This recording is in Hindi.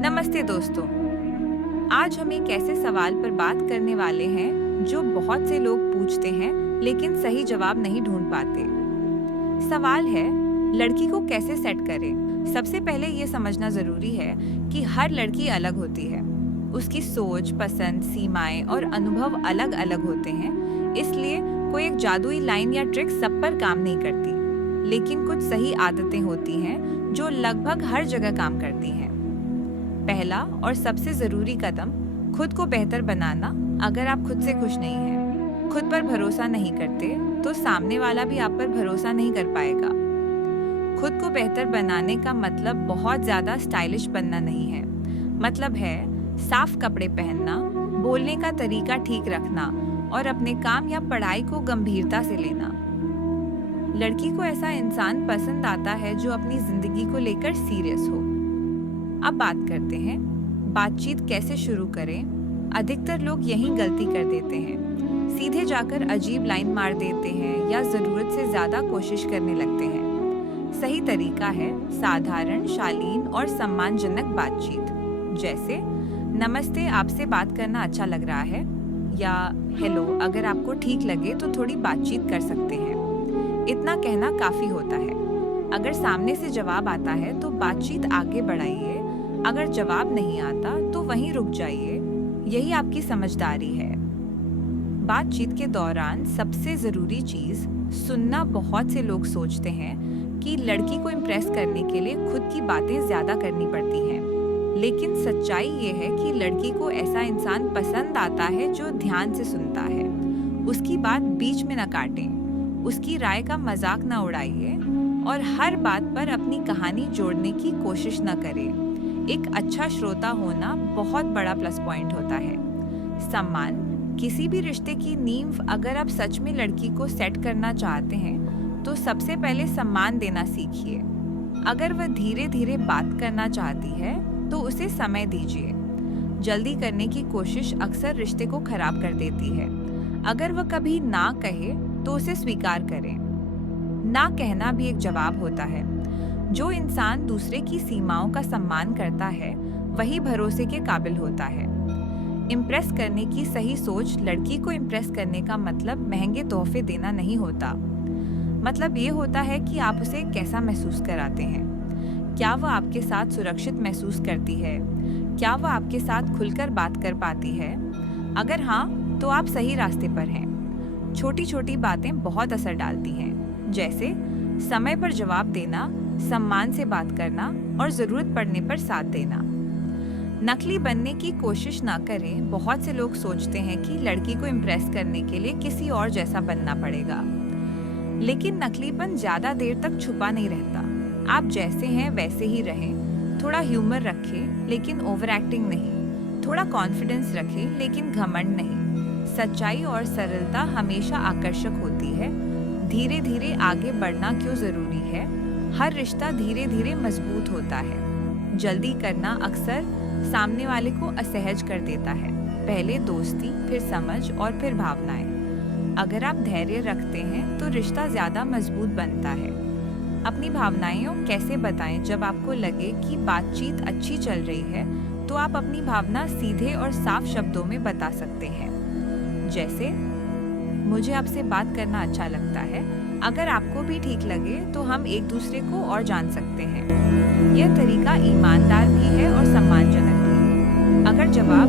नमस्ते दोस्तों। आज हम एक ऐसे सवाल पर बात करने वाले हैं जो बहुत से लोग पूछते हैं लेकिन सही जवाब नहीं ढूंढ पाते। सवाल है, लड़की को कैसे सेट करें। सबसे पहले ये समझना जरूरी है कि हर लड़की अलग होती है। उसकी सोच, पसंद, सीमाएं और अनुभव अलग अलग होते हैं। इसलिए कोई एक जादुई लाइन या ट्रिक सब पर काम नहीं करती, लेकिन कुछ सही आदतें होती हैं जो लगभग हर जगह काम करती हैं। पहला और सबसे जरूरी कदम, खुद को बेहतर बनाना। अगर आप खुद से खुश नहीं हैं, खुद पर भरोसा नहीं करते, तो सामने वाला भी आप पर भरोसा नहीं कर पाएगा। खुद को बेहतर बनाने का मतलब बहुत ज्यादा स्टाइलिश बनना नहीं है। मतलब है साफ कपड़े पहनना, बोलने का तरीका ठीक रखना और अपने काम या पढ़ाई को गंभीरता से लेना। लड़की को ऐसा इंसान पसंद आता है जो अपनी जिंदगी को लेकर सीरियस हो। अब बात करते हैं, बातचीत कैसे शुरू करें। अधिकतर लोग यही गलती कर देते हैं। सीधे जाकर अजीब लाइन मार देते हैं या जरूरत से ज्यादा कोशिश करने लगते हैं। सही तरीका है साधारण, शालीन और सम्मानजनक बातचीत। जैसे, नमस्ते, आपसे बात करना अच्छा लग रहा है, या हेलो, अगर आपको ठीक लगे तो थोड़ी बातचीत कर सकते हैं। इतना कहना काफी होता है। अगर सामने से जवाब आता है तो बातचीत आगे बढ़ाइए। अगर जवाब नहीं आता तो वहीं रुक जाइए। यही आपकी समझदारी है। बातचीत के दौरान सबसे जरूरी चीज सुनना। बहुत से लोग सोचते हैं कि लड़की को इम्प्रेस करने के लिए खुद की बातें ज्यादा करनी पड़ती हैं, लेकिन सच्चाई ये है कि लड़की को ऐसा इंसान पसंद आता है जो ध्यान से सुनता है। उसकी बात बीच में न काटें, उसकी राय का मजाक न उड़ाइए और हर बात पर अपनी कहानी जोड़ने की कोशिश न करें। एक अच्छा श्रोता होना बहुत बड़ा प्लस पॉइंट होता है। सम्मान, किसी भी रिश्ते की नींव। अगर आप सच में लड़की को सेट करना चाहते हैं तो सबसे पहले सम्मान देना सीखिए। अगर वह धीरे धीरे बात करना चाहती है तो उसे समय दीजिए। जल्दी करने की कोशिश अक्सर रिश्ते को खराब कर देती है। अगर वह कभी ना कहे तो उसे स्वीकार करें। ना कहना भी एक जवाब होता है। जो इंसान दूसरे की सीमाओं का सम्मान करता है वही भरोसे के काबिल होता है। इम्प्रेस करने की सही सोच। लड़की को इम्प्रेस करने का मतलब महंगे तोहफे देना नहीं होता। मतलब ये होता है कि आप उसे कैसा महसूस कराते हैं। क्या वह आपके साथ सुरक्षित महसूस करती है? क्या वह आपके साथ खुलकर बात कर पाती है? अगर हाँ, तो आप सही रास्ते पर हैं। छोटी छोटी बातें बहुत असर डालती हैं, जैसे समय पर जवाब देना, सम्मान से बात करना और जरूरत पड़ने पर साथ देना। नकली बनने की कोशिश ना करें। बहुत से लोग सोचते हैं कि लड़की को इम्प्रेस करने के लिए किसी और जैसा बनना पड़ेगा, लेकिन नकलीपन ज्यादा देर तक छुपा नहीं रहता। आप जैसे हैं वैसे ही रहें। थोड़ा ह्यूमर रखें लेकिन ओवर एक्टिंग नहीं। थोड़ा कॉन्फिडेंस रखें लेकिन घमंड नहीं। सच्चाई और सरलता हमेशा आकर्षक होती है। धीरे धीरे आगे बढ़ना क्यों जरूरी है? हर रिश्ता धीरे धीरे मजबूत होता है। जल्दी करना अक्सर सामने वाले को असहज कर देता है। पहले दोस्ती, फिर समझ और फिर भावनाएं। अगर आप धैर्य रखते हैं तो रिश्ता ज्यादा मजबूत बनता है। अपनी भावनाएं कैसे बताएं? जब आपको लगे कि बातचीत अच्छी चल रही है तो आप अपनी भावना सीधे और साफ शब्दों में बता सकते हैं। जैसे, मुझे आपसे बात करना अच्छा लगता है, अगर आपको भी ठीक लगे तो हम एक दूसरे को और जान सकते हैं। यह तरीका ईमानदार भी है और सम्मानजनक भी। अगर जवाब